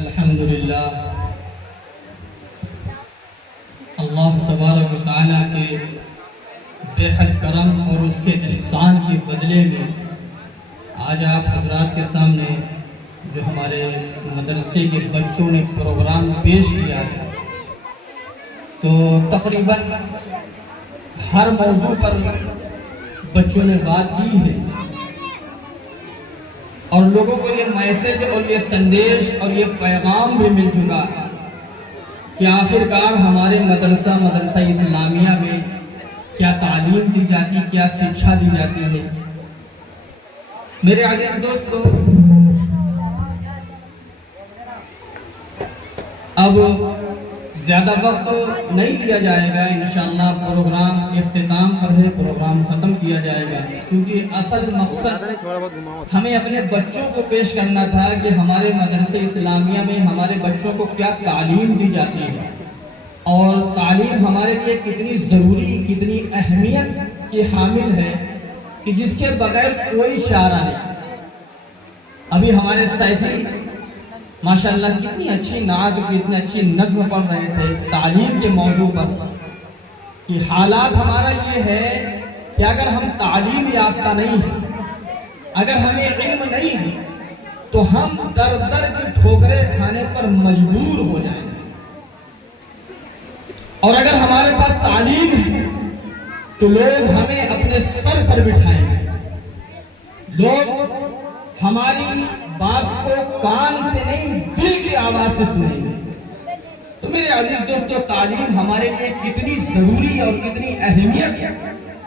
अल्हम्दुलिल्लाह अल्लाह तबारक व तआला के बेहद करम और उसके एहसान के बदले में आज आप हजरात के सामने जो हमारे मदरसे के बच्चों ने प्रोग्राम पेश किया है, तो तकरीबन हर मौजू पर बच्चों ने बात की है और लोगों को ये मैसेज और ये संदेश और ये पैगाम भी मिल चुका है कि आखिरकार हमारे मदरसा इस्लामिया में क्या तालीम दी जाती, क्या शिक्षा दी जाती है। मेरे अजीज दोस्तों, अब ज़्यादा वक्त नहीं लिया जाएगा, इंशाअल्लाह प्रोग्राम इख्तिताम पर है, प्रोग्राम ख़त्म किया जाएगा, क्योंकि असल मकसद हमें अपने बच्चों को पेश करना था कि हमारे मदरसे इस्लामिया में हमारे बच्चों को क्या तालीम दी जाती है और तालीम हमारे लिए कितनी ज़रूरी, कितनी अहमियत की हामिल है कि जिसके बगैर कोई चारा नहीं। अभी हमारे सैफी माशाअल्लाह कितनी अच्छी नात, कितनी अच्छी नज़्म पढ़ रहे थे तालीम के मौजू पर कि हालात हमारा ये है कि अगर हम तालीम याफ्ता नहीं है, अगर हमें इल्म नहीं है, तो हम दर दर की ठोकरें खाने पर मजबूर हो जाएंगे। और अगर हमारे पास तालीम है तो लोग हमें अपने सर पर बिठाएंगे, लोग हमारी बात को कान से नहीं दिल की आवाज से सुनेंगे। तो मेरे अजीज दोस्तों, तालीम हमारे लिए कितनी जरूरी और कितनी अहमियत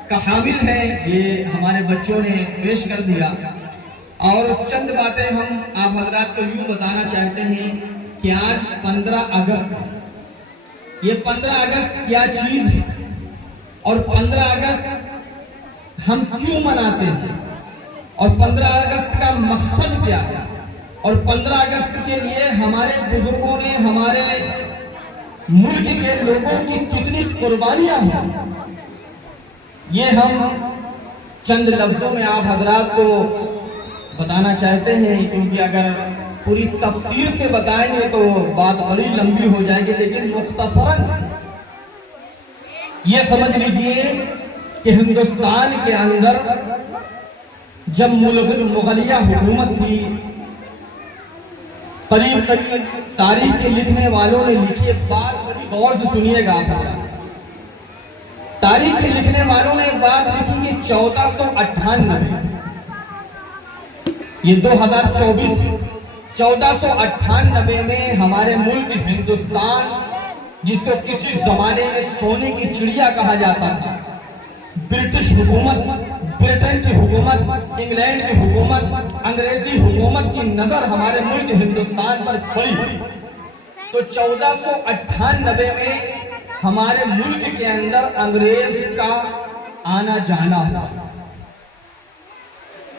का हामिल है, ये हमारे बच्चों ने पेश कर दिया। और चंद बातें हम आप हजरात को यूं बताना चाहते हैं कि आज 15 अगस्त, ये 15 अगस्त क्या चीज है और 15 अगस्त हम क्यों मनाते हैं और 15 अगस्त का मकसद क्या है और 15 अगस्त के लिए हमारे बुजुर्गों ने, हमारे मुल्क के लोगों की कितनी कुर्बानियां हुई, ये हम चंद लफ्जों में आप हजरात को बताना चाहते हैं, क्योंकि अगर पूरी तफसीर से बताएंगे तो बात बड़ी लंबी हो जाएगी। लेकिन मुख्तसरन ये समझ लीजिए कि हिंदुस्तान के अंदर जब मुगलिया हुकूमत थी, करीब करीब तारीख के लिखने वालों ने लिखी बात, बड़ी गौर से सुनिएगा आप। तारीख के लिखने वालों ने बात लिखी कि 1498, ये 2024, 1498 में हमारे मुल्क हिंदुस्तान, जिसको किसी जमाने में सोने की चिड़िया कहा जाता था, ब्रिटिश हुकूमत, ब्रिटेन की हुकूमत, इंग्लैंड की हुकूमत, अंग्रेजी हुकूमत की नजर हमारे मुल्क हिंदुस्तान पर पड़ी। तो 1498 में हमारे मुल्क के अंदर अंग्रेज का आना जाना हुआ।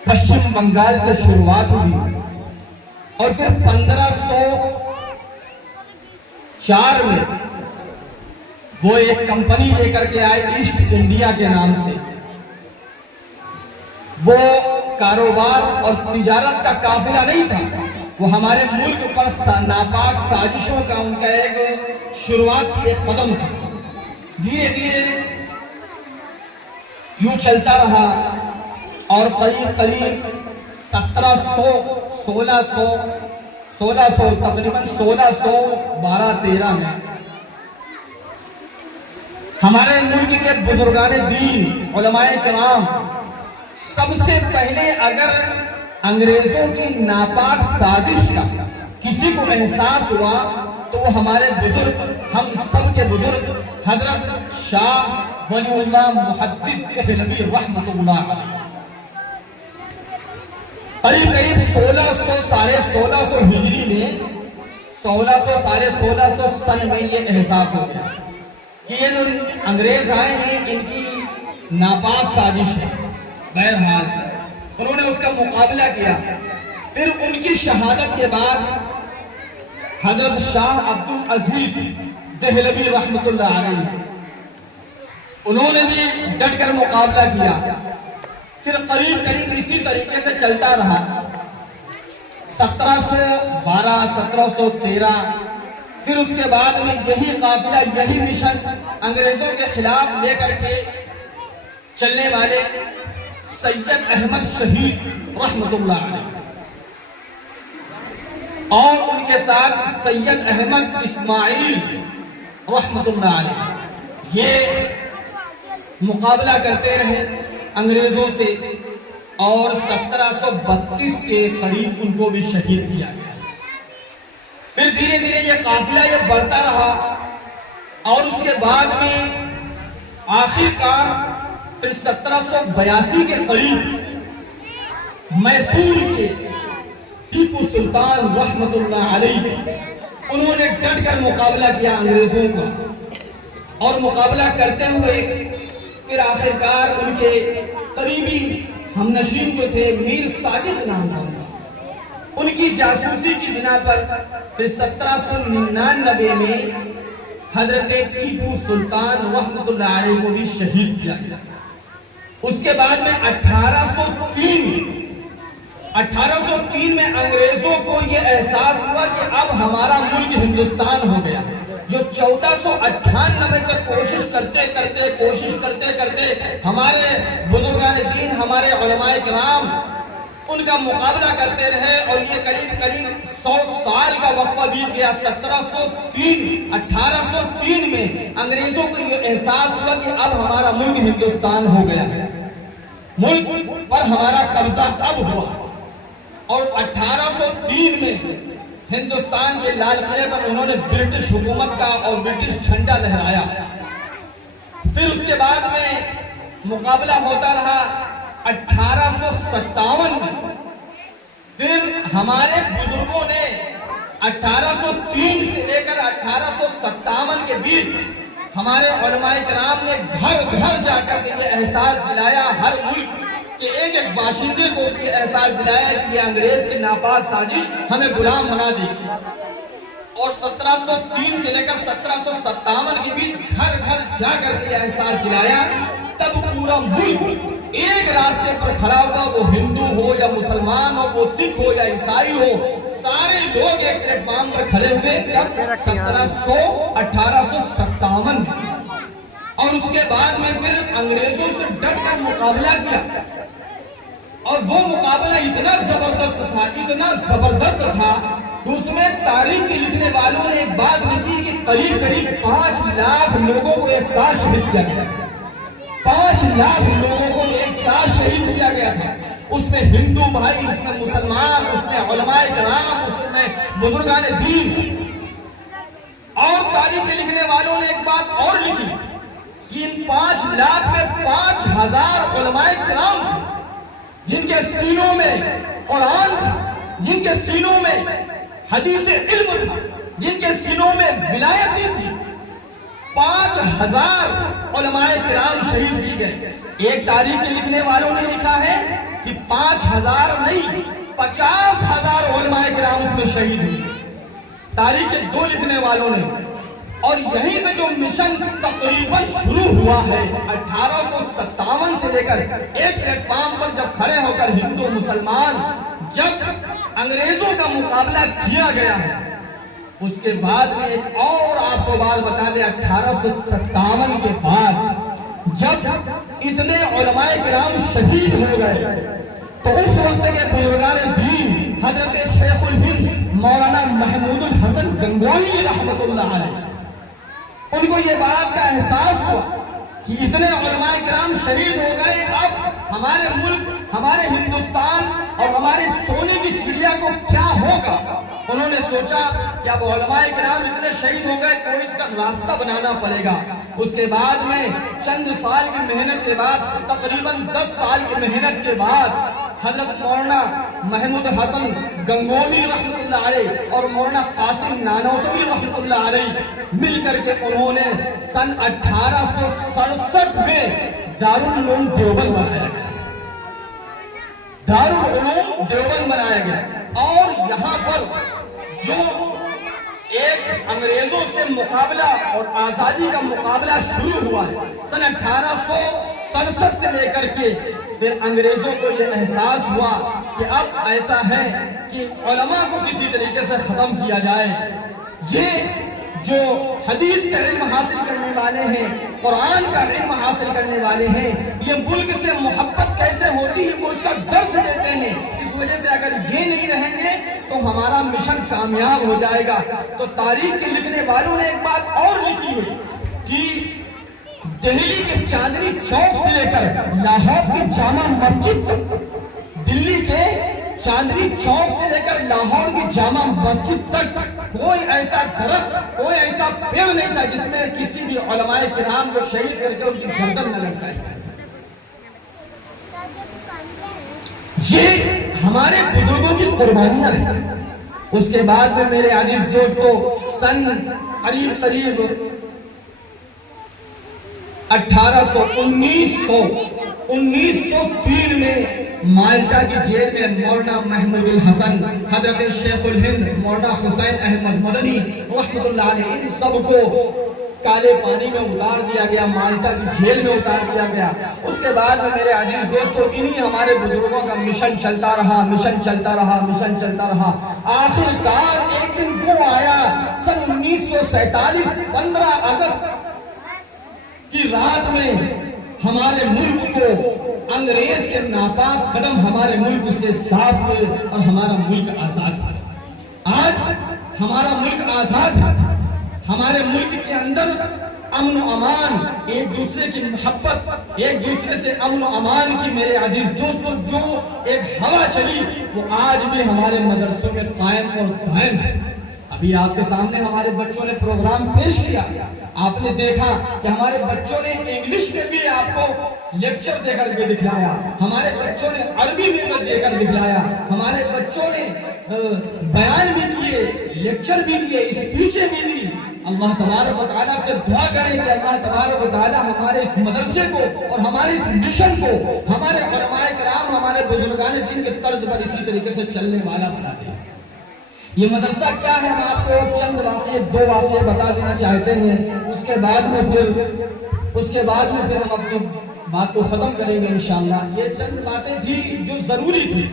पश्चिम बंगाल से शुरुआत हुई और फिर 1504 में वो एक कंपनी लेकर के आए ईस्ट इंडिया के नाम से। वो कारोबार और तिजारत का काफिला नहीं था, वो हमारे मुल्क पर नापाक साजिशों का उनका एक शुरुआत की एक कदम था। धीरे धीरे यूं चलता रहा और करीब करीब 1700, 1600 तकरीबन 1612-13 में हमारे मुल्क के बुजुर्गाने दीन, उलमाए किराम, सबसे पहले अगर अंग्रेजों की नापाक साजिश का किसी को एहसास हुआ तो वो हमारे बुजुर्ग, हम सब के बुजुर्ग हजरत शाह वलीउल्लाह मुहद्दिस देहलवी रहमतुल्लाह अलैह, करीब करीब 1600, 1650 हिजरी में, 1600, 1650 सन में ये एहसास हो गया कि ये जो अंग्रेज आए हैं इनकी नापाक साजिश है। बहरहाल उन्होंने उसका मुकाबला किया। फिर उनकी शहादत के बाद हजरत शाह अब्दुल अजीज देहलवी रहमतुल्लाह अलैह, उन्होंने भी डट कर मुकाबला किया। फिर करीब करीब इसी तरीके से चलता रहा। 1712, 1713, फिर उसके बाद में यही काफिला, यही मिशन अंग्रेजों के खिलाफ लेकर के चलने वाले सैयद अहमद शहीद रहमतुल्लाह अलैह और उनके साथ सैयद अहमद इस्माइल रहमतुल्लाह अलैह ये मुकाबला करते रहे अंग्रेजों से और 1732 के करीब उनको भी शहीद किया गया। फिर धीरे धीरे ये काफिला ये बढ़ता रहा और उसके बाद में आखिरकार फिर 1782 के करीब मैसूर के टीपू सुल्तान रहमतुल्लाह अलैह उन्होंने डट कर मुकाबला किया अंग्रेजों का और मुकाबला करते हुए फिर आखिरकार उनके करीबी हमनशीन जो थे मीर सादिक नाम का उनकी जासूसी की बिना पर फिर 1799 में हजरत टीपू सुल्तान रहमतुल्लाह अलैह को भी शहीद किया गया। उसके बाद में 1803 में अंग्रेजों को यह एहसास हुआ कि अब हमारा मुल्क हिंदुस्तान हो गया, जो 1498 से कोशिश करते हमारे बुजुर्गान दीन, हमारे उलमाए किराम उनका मुकाबला करते रहे और ये करीब 100 साल का वक्फा बीत गया। 1803 में अंग्रेजों को ये एहसास हुआ कि अब हमारा मुल्क हिंदुस्तान हो गया है, मुल्क पर हमारा कब्जा अब हुआ और 1803 में हिंदुस्तान के लाल किले पर उन्होंने ब्रिटिश हुकूमत का और ब्रिटिश झंडा लहराया। फिर उसके बाद में मुकाबला होता रहा 1857 में। फिर हमारे बुजुर्गों ने 1803 से लेकर 1857 के बीच हमारे उलमाए किराम ने घर घर जाकर के ये एहसास दिलाया, हर मुल्क के एक एक बाशिंदे को ये एहसास दिलाया कि ये अंग्रेज की नापाक साजिश हमें गुलाम बना दी। और 1703 से लेकर 1757 के बीच घर घर जाकर के एहसास दिलाया। तब पूरा मुल्क एक रास्ते पर खड़ा हुआ, वो हिंदू हो या मुसलमान हो, वो सिख हो या ईसाई हो, सारे लोग एक प्लेटफॉर्म पर खड़े हुए। तब 1857 में और उसके बाद में फिर अंग्रेजों से डट कर मुकाबला किया और वो मुकाबला इतना जबरदस्त था कि उसमें तारीख के लिखने वालों ने एक बात लिखी कि करीब 5 लाख लोगों को एक साथ शहीद किया गया। 5 लाख लोगों को एक साथ शहीद किया गया था। उसमें हिंदू भाई, उसमें मुसलमान, उसमें उलमाए किराम, उसमें बुजुर्गान दीन। और तारीख के लिखने वालों ने एक बात और लिखी कि इन 5 लाख में 5000 उलमाए किराम थे जिनके सीनों में कुरान था, जिनके सीनों में हदीस इल्म था, जिनके सीनों में विलायती थी। 5000 उलमाए किराम शहीद किए गए। एक तारीख के लिखने वालों ने लिखा है कि 5000 नहीं 50,000 उलमाए किराम उसमें शहीद हुए, तारीख के 2 लिखने वालों ने। और यहीं से जो मिशन तकरीबन शुरू हुआ है 1857 से लेकर एक प्लेटफॉर्म पर जब खड़े होकर हिंदू मुसलमान जब अंग्रेजों का मुकाबला किया गया है, उसके बाद में एक और आपको बात बता दें, 1857 के बाद जब इतने उलमाए किराम शहीद हो गए तो उस वक्त के बुजुर्गान दीन हजरत शेखुल हिंद मौलाना महमूदुल हसन गंगोही रहमतुल्लाह अलैह उनको ये बात का एहसास हुआ कि इतने उलमाए किराम शहीद हो गए, अब हमारे मुल्क, हमारे हिंदुस्तान और हमारे सोने की चिड़िया को क्या होगा। उन्होंने सोचा कि अब उलमाए किराम इतने शहीद हो गए, कोई इसका रास्ता बनाना पड़ेगा। उसके बाद में चंद साल की मेहनत के बाद, तकरीबन 10 साल की मेहनत के बाद हजरत मौलाना महमूद हसन गंगोही रहमतुल्लाह अलैह और मौलाना कासिम नानौतवी रहमतुल्लाह अलैह मिलकर के उन्होंने सन 1867 में दारुल उलूम देवबंद बनाया गया। दारुल उलूम देवबंद बनाया गया और यहाँ पर जो एक अंग्रेजों से मुकाबला और आजादी का मुकाबला शुरू हुआ है सन 1800 1967 से लेकर के फिर अंग्रेजों को यह एहसास हुआ कि अब ऐसा है कि उलमा को किसी तरीके से खत्म किया जाए। ये जो हदीस का इल्म हासिल करने वाले हैं, कुरान का इल्म हासिल करने वाले हैं, ये मुल्क से मोहब्बत कैसे होती है वो इसका दर्स देते हैं। इस वजह से अगर ये नहीं रहेंगे तो हमारा मिशन कामयाब हो जाएगा। तो तारीख के लिखने वालों ने एक बात और लिखी है कि दिल्ली के चांदनी चौक से लेकर लाहौर की जामा मस्जिद तक, दिल्ली के चांदनी चौक से लेकर लाहौर की जामा मस्जिद तक कोई ऐसा दरख्त, कोई ऐसा पेड़ नहीं था जिसमें किसी भी उलमाए किराम को शहीद करके उनकी गर्दन न लटकाई। ये हमारे बुजुर्गों की कुर्बानियां हैं। उसके बाद में मेरे अजीज दोस्तों, सन करीब 1903 में माल्टा की जेल में मौलाना महमूदुल हसन, हजरत शेखुल हिंद मौलाना हुसैन अहमद मदनी रहमतुल्लाह अलैह, इन सबको काले पानी में उतार दिया गया, माल्टा की जेल में उतार दिया गया। उसके बाद में मेरे अजीज दोस्तों, इन्हीं हमारे बुजुर्गों का मिशन चलता रहा, मिशन चलता रहा, मिशन चलता रहा। आखिरकार एक दिन वो आया सन 1947 15 अगस्त की रात में हमारे मुल्क को अंग्रेज के नापाक कदम हमारे मुल्क से साफ हुए और हमारा मुल्क आजाद है। आज हमारा मुल्क आजाद है। हमारे मुल्क के अंदर अमन अमान, एक दूसरे की मोहब्बत, एक दूसरे से अमन अमान की मेरे अजीज दोस्तों जो एक हवा चली वो आज भी हमारे मदरसों में कायम और दायम है। अभी आपके सामने हमारे बच्चों ने प्रोग्राम पेश किया, आपने देखा कि हमारे बच्चों ने इंग्लिश में भी आपको लेक्चर देकर के दिखलाया, हमारे बच्चों ने अरबी में देकर दिखलाया, हमारे बच्चों ने बयान भी किए, लेक्चर भी दिए, स्पीचें भी दी। अल्लाह तबारक व तआला से दुआ करें कि अल्लाह तबारक व तआला हमारे इस मदरसे को और हमारे इस मिशन को, हमारे उलमाए किराम, हमारे बुजुर्गान दीन के तर्ज पर इसी तरीके से चलने वाला बना दे। ये मदरसा क्या है, हम आपको चंद वाक़े, 2 वाक़े बता देना चाहते हैं। उसके बाद में फिर हम अपनी बात को खत्म करेंगे इंशाअल्लाह। ये चंद बातें थी जो जरूरी थी,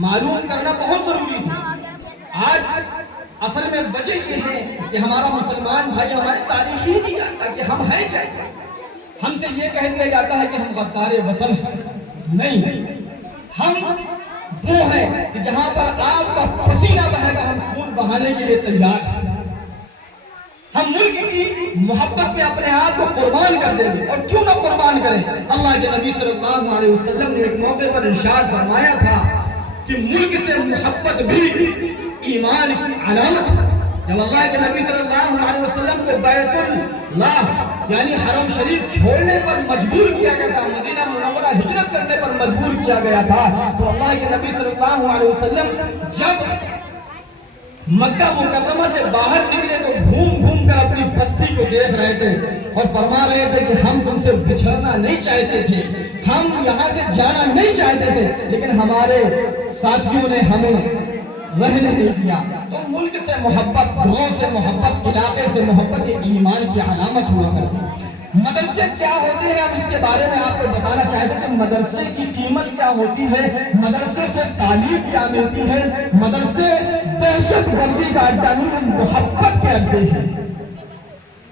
मालूम करना बहुत जरूरी थी। आज असल में वजह ये है कि हमारा मुसलमान भाई हमारी तारीख ही नहीं जानता कि हम हैं क्या। हमसे ये कह दिया जाता है कि हम गद्दार वतन हैं। नहीं, हम वो है कि जहां पर आपका पसीना बहेगा हम खून बहाने के लिए तैयार हैं। हम मुल्क की मोहब्बत में अपने आप को कुर्बान कर देंगे। और क्यों ना कुर्बान करें, अल्लाह के नबी सल्लल्लाहु अलैहि वसल्लम ने एक मौके पर इरशाद फरमाया था कि मुल्क से मोहब्बत भी ईमान की अलामत है। जब अल्लाह के नबी सल्लल्लाहु अलैहि वसल्लम को बैतुल्लाह यानी हरम शरीफ छोड़ने पर मजबूर किया गया था, मदीना मुनव्वरा हिजरत करने पर मजबूर किया गया था, तो अल्लाह के नबी सल्लल्लाहु अलैहि वसल्लम जब मक्का मुकर्रमा से बाहर निकले तो घूम घूम कर अपनी बस्ती को देख रहे थे और फरमा रहे थे कि हम तुमसे बिछड़ना नहीं चाहते थे, हम यहाँ से जाना नहीं चाहते थे, लेकिन हमारे साथियों ने हमें रहने नहीं दिया। तो मुल्क से मोहब्बत, गांव से मोहब्बत, इलाके से मोहब्बत ये ईमान की अलामत हुआ करती। मदरसे क्या होते हैं, हम इसके बारे में आपको बताना चाहते थे। मदरसे की कीमत क्या होती है, मदरसे से तालीम क्या मिलती है। मदरसे दहशतगर्दी का अड्डा नहीं है, मोहब्बत के अड्डे हैं,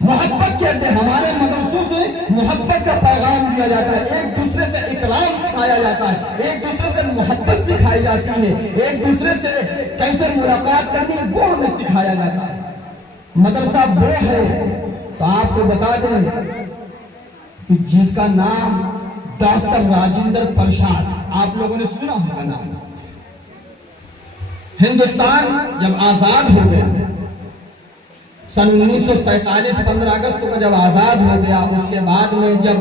मोहब्बत के अड्डे। हमारे मदरसों से मोहब्बत का पैगाम दिया जाता है, एक दूसरे से इकराम सिखाया जाता है, एक दूसरे से मोहब्बत सिखाई जाती है, एक दूसरे से कैसे मुलाकात करनी है वो हमें सिखाया जाता है। मदरसा वो है, तो आपको बता दें कि जिसका नाम डॉक्टर राजेंद्र प्रसाद, आप लोगों ने सुना होगा नाम। हिंदुस्तान जब आजाद हो गया सन 1947 15 अगस्त को जब आजाद हो गया, उसके बाद में जब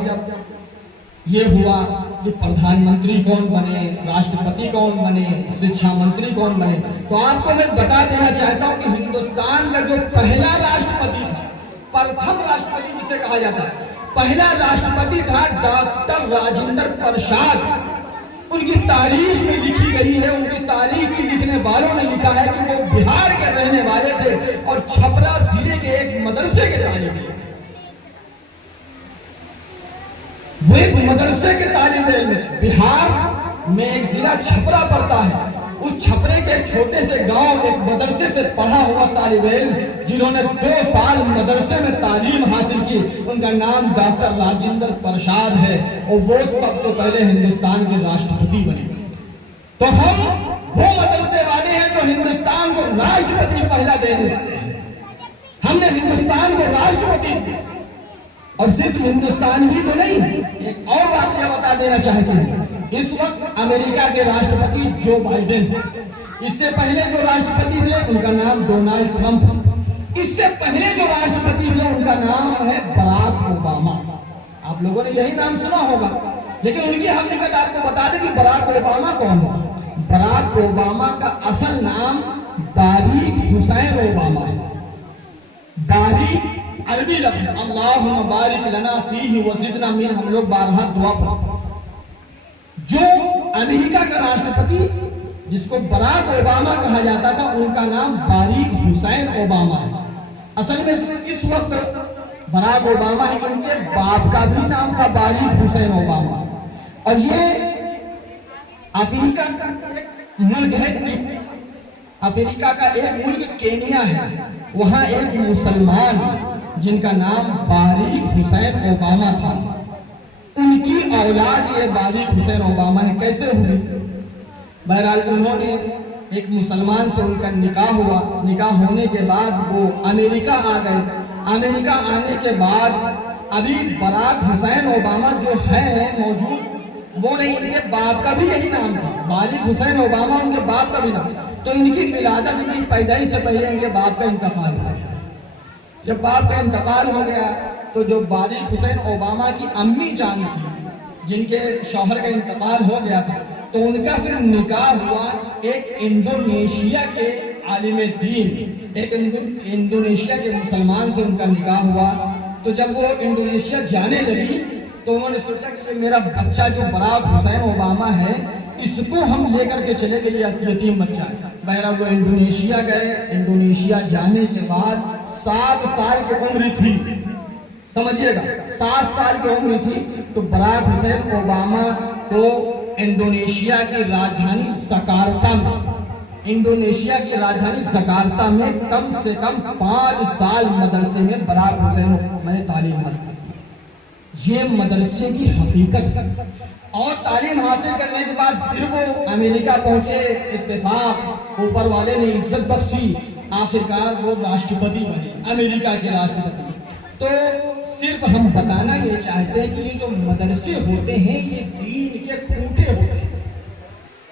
ये हुआ कि प्रधानमंत्री कौन बने, राष्ट्रपति कौन बने, शिक्षा मंत्री कौन बने, तो आपको मैं बता देना चाहता हूं कि हिंदुस्तान का जो पहला राष्ट्रपति था, प्रथम राष्ट्रपति जिसे कहा जाता है, पहला राष्ट्रपति था डॉक्टर राजेंद्र प्रसाद। उनकी तारीख में लिखी गई है, उनकी तारीख की लिखने वालों ने लिखा है कि वो बिहार के रहने वाले थे और छपरा जिले के एक मदरसे के तालिब थे। वो एक मदरसे के तालिब इल्म, बिहार में एक जिला छपरा पड़ता है, उस छपरे के छोटे से गांव एक मदरसे से पढ़ा हुआ तालिब इल्म जिन्होंने 2 साल मदरसे में तालीम हासिल की, उनका नाम डॉक्टर राजेंद्र प्रसाद है और वो सबसे पहले हिंदुस्तान के राष्ट्रपति बने। तो हम वो मदरसे वाले हैं जो हिंदुस्तान को राष्ट्रपति पहला देने वाले हैं। हमने हिंदुस्तान को राष्ट्रपति दिया, और सिर्फ हिंदुस्तान ही तो नहीं, एक और बात यह बता देना चाहते हैं, इस वक्त अमेरिका के राष्ट्रपति जो बाइडेन, इससे पहले जो राष्ट्रपति थे उनका नाम डोनाल्ड ट्रंप, इससे पहले जो राष्ट्रपति थे उनका नाम है बराक ओबामा। आप लोगों ने यही नाम सुना होगा, लेकिन उनकी हकीकत आपको बता दें कि बराक ओबामा कौन है। बराक ओबामा का असल नाम बारिक हुसैन ओबामा है। बारिक अरबी लफ्ज़ है, अल्लाहुम्मा बारिक लना फीही वज़िदना मिन, हम लोग बारहा दुआ पढ़ते। जो अमेरिका का राष्ट्रपति जिसको बराक ओबामा कहा जाता था, उनका नाम बारिक हुसैन ओबामा है। असल में जो इस वक्त बराक ओबामा है, उनके बाप का भी नाम था बारिक हुसैन ओबामा। और ये अफ्रीका मुल्क है, अफ्रीका का एक मुल्क केनिया है, वहां एक मुसलमान जिनका नाम बारिक हुसैन ओबामा था, उनकी औलाद ये बारिक हुसैन ओबामा है। कैसे हुई? बहरहाल उन्होंने एक मुसलमान से उनका निकाह हुआ, निकाह होने के बाद वो अमेरिका आ गए। अमेरिका आने के बाद अभी बराक हुसैन ओबामा जो है मौजूद वो नहीं, इनके बाप का भी यही नाम था, बारिक हुसैन ओबामा उनके बाप का भी नाम। तो इनकी विलादत, इनकी पैदाइश से पहले इनके बाप का इंतकाल हो गया। जब बाप का इंतकाल हो गया तो जो बारिक हुसैन ओबामा की अम्मी जान थी, जिनके शौहर का इंतकाल हो गया था, तो उनका फिर निकाह हुआ एक इंडोनेशिया के आलिम दीन, एक इंडोनेशिया के मुसलमान से उनका निकाह हुआ। तो जब वो इंडोनेशिया जाने लगी तो उन्होंने सोचा कि ये मेरा बच्चा जो बराक हुसैन ओबामा है, इसको हम लेकर के चले गए, यतीम बच्चा है। बहरा वो इंडोनेशिया गए। इंडोनेशिया जाने के बाद 7 साल की उम्र थी, समझिएगा 7 साल की उम्र थी। तो बराक हुसैन ओबामा को इंडोनेशिया की राजधानी जकार्ता में, इंडोनेशिया की राजधानी जकार्ता में कम से कम 5 साल मदरसे में बराक हुसैन मैंने तालीम हासिल की। ये मदरसे की हकीकत है। और तालीम हासिल करने के बाद फिर वो अमेरिका पहुंचे, इत्तेफाक ऊपर वाले ने इज्जत बख्शी, आखिरकार वो राष्ट्रपति बने, अमेरिका के राष्ट्रपति। तो सिर्फ हम बताना ये चाहते हैं कि ये जो मदरसे होते हैं ये दीन के खूंटे होते हैं,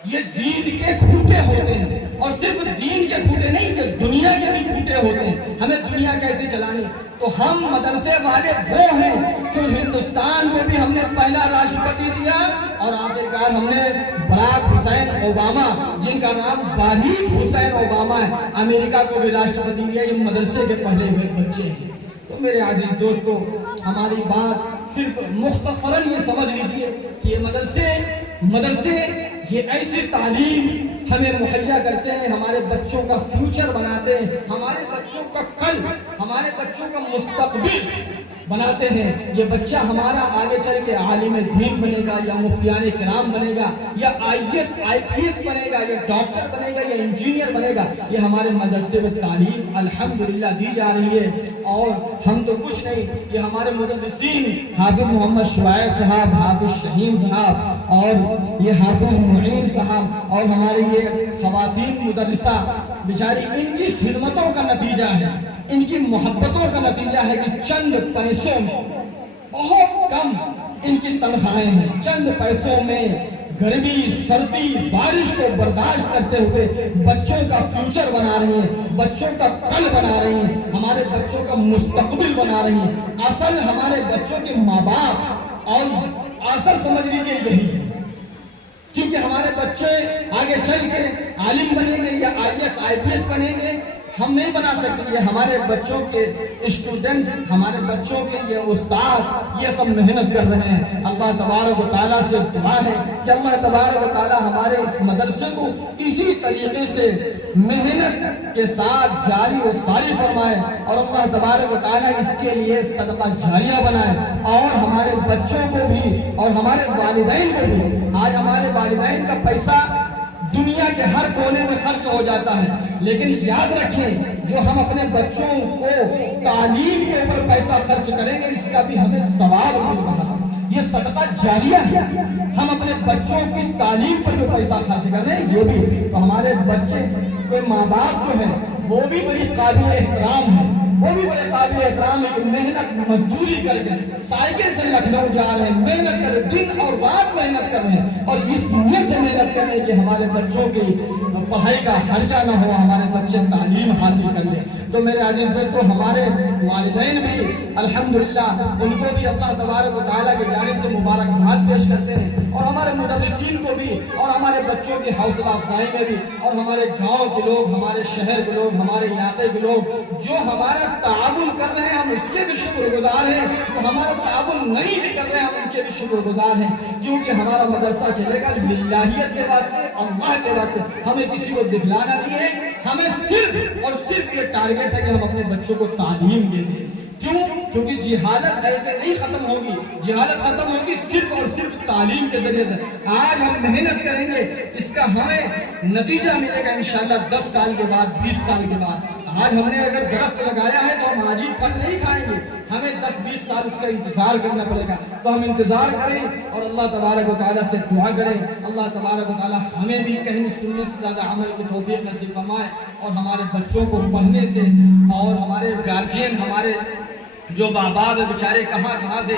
ये दीन के खूंटे होते हैं। और सिर्फ दीन के खूंटे नहीं, ये दुनिया के भी खूंटे होते हैं। हमें दुनिया कैसे चलानी, तो हम मदरसे वाले वो हैं कि हिंदुस्तान को भी हमने पहला राष्ट्रपति दिया, और आखिरकार हमने बराक हुसैन ओबामा, जिनका नाम बारिक हुसैन ओबामा है, अमेरिका को भी राष्ट्रपति दिया। ये मदरसे के पहले हुए बच्चे हैं। तो मेरे अजीज दोस्तों, हमारी बात सिर्फ मुख्तसरन ये समझ लीजिए कि ये मदरसे ये ऐसी तालीम हमें मुहैया करते हैं, हमारे बच्चों का फ्यूचर बनाते हैं, हमारे बच्चों का कल, हमारे बच्चों का मुस्तकबिल बनाते हैं। ये बच्चा हमारा आगे चल के आलिम दीन बनेगा, या मुफ्तियान किराम बनेगा, या IAS IPS बनेगा, या डॉक्टर बनेगा, या इंजीनियर बनेगा। ये हमारे मदरसे में तालीम अल्हम्दुलिल्लाह दी जा रही है। और हम तो कुछ नहीं, ये हमारे मुदर्रिसीन हाफिज मोहम्मद शुआइब साहब, हाफिज शहीम साहब, और ये हाफिज मुईन साहब, और हमारे ये खवातीन मुदर्रिसा बेचारी, इनकी खिदमतों का नतीजा है, इनकी मोहब्बतों का नतीजा है कि चंद पैसों में, बहुत कम इनकी तनख्वाहें हैं, चंद पैसों में गर्मी, सर्दी, बारिश को बर्दाश्त करते हुए बच्चों का फ्यूचर बना रही हैं, बच्चों का कल बना रही हैं, हमारे बच्चों का मुस्तकबिल बना रही हैं। असल हमारे बच्चों के माँ बाप, और असल समझ लीजिए यही है, क्योंकि हमारे बच्चे आगे चल के आलिम बनेंगे, या IAS IPS बनेंगे, हम नहीं बना सकते। ये हमारे बच्चों के स्टूडेंट, हमारे बच्चों के ये उस्ताद ये सब मेहनत कर रहे हैं। अल्लाह तबारक व तआला से दुआ है कि अल्लाह तबारक व तआला हमारे इस मदरसे को इसी तरीके से मेहनत के साथ जारी और सारी फरमाए और अल्लाह तबारक व तआला इसके लिए सदका जारिया बनाए और हमारे बच्चों को भी और हमारे वालिदैन को भी। आज हमारे वालिदैन का पैसा दुनिया के हर कोने में खर्च हो जाता है, लेकिन याद रखें जो हम अपने बच्चों को तालीम के ऊपर पैसा खर्च करेंगे इसका भी हमें सवाब मिल रहा है। ये सदका जारिया है। हम अपने बच्चों की तालीम पर जो पैसा खर्च कर रहे हैं ये भी, तो हमारे बच्चे कोई माँ बाप जो है वो भी बड़ी काबिल एहतराम है, वो भी बड़े काबिल एहतराम है कि मेहनत मजदूरी करके साइकिल से लखनऊ जा रहे हैं, मेहनत कर रहे, दिन और रात मेहनत कर रहे हैं और इस नीयत से मेहनत कर रहे हैं कि हमारे बच्चों की पढ़ाई का खर्चा ना हो, हमारे बच्चे तालीम हासिल कर ले। तो मेरे अजीज दोस्तों, हमारे वालिदैन भी अल्हम्दुलिल्लाह, उनको भी अल्लाह तबारक व तआला की जानिब से मुबारकबाद पेश करते हैं और हमारे मुदर्रिसीन को भी और हमारे बच्चों की हौसला अफजाई में भी और हमारे गाँव के लोग, हमारे शहर के लोग, हमारे इलाके के लोग जो हमारा ताउन कर रहे हैं हम उसके भी शुक्रगुजार हैं। तो हमारा ताउन नहीं भी कर रहे हैं हम उनके भी शुक्रगुजार हैं, क्योंकि हमारा मदरसा चलेगा लिल्लाहियत के वास्ते, अल्लाह के वास्ते। हमें किसी को दिखलाना नहीं है, हमें सिर्फ और सिर्फ ये टारगेट है कि हम अपने बच्चों को तालीम दे दें। क्यों? क्योंकि जिहालत ऐसे नहीं खत्म होगी, जिहालत खत्म होगी सिर्फ और सिर्फ तालीम के जरिए से। आज हम मेहनत करेंगे, इसका हमें नतीजा मिलेगा इंशाअल्लाह 10 साल के बाद, 20 साल के बाद। आज हमने अगर दरख्त लगाया है तो हम आज ही फल नहीं खाएंगे, हमें 10-20 साल उसका इंतजार करना पड़ेगा। तो हम इंतजार करें और अल्लाह तबारक व तआला से दुआ करें, अल्लाह तबारक व तआला हमें भी कहने सुनने से ज़्यादा अमल की तौफीक नसीब फरमाए और हमारे बच्चों को पढ़ने से और हमारे गार्जियन, हमारे जो माँ बाप है बेचारे कहाँ से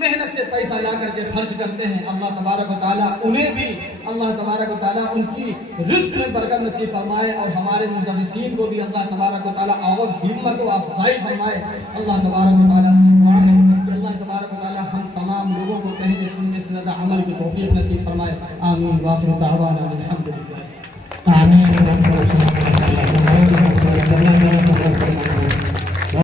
मेहनत से पैसा ला करके खर्च करते हैं, अल्लाह तबारक व तआला उन्हें भी अल्लाह तबारक व तआला उनकी रिज़्क़ में बरकत नसीब फरमाए और हमारे मुदर्रिसीन को भी अल्लाह तबारक व तआला और हिम्मत व अफ़ज़ाई फरमाए। अल्लाह तबारक व तआला से दुआ है कि अल्लाह तबारक व तआला हम तमाम लोगों को कहने सुनने से ज़्यादा अमल की तौफीक नसीब फरमाए। आमीन व आखिर दावाना अल्हम्दुलिल्लाह। आमीन।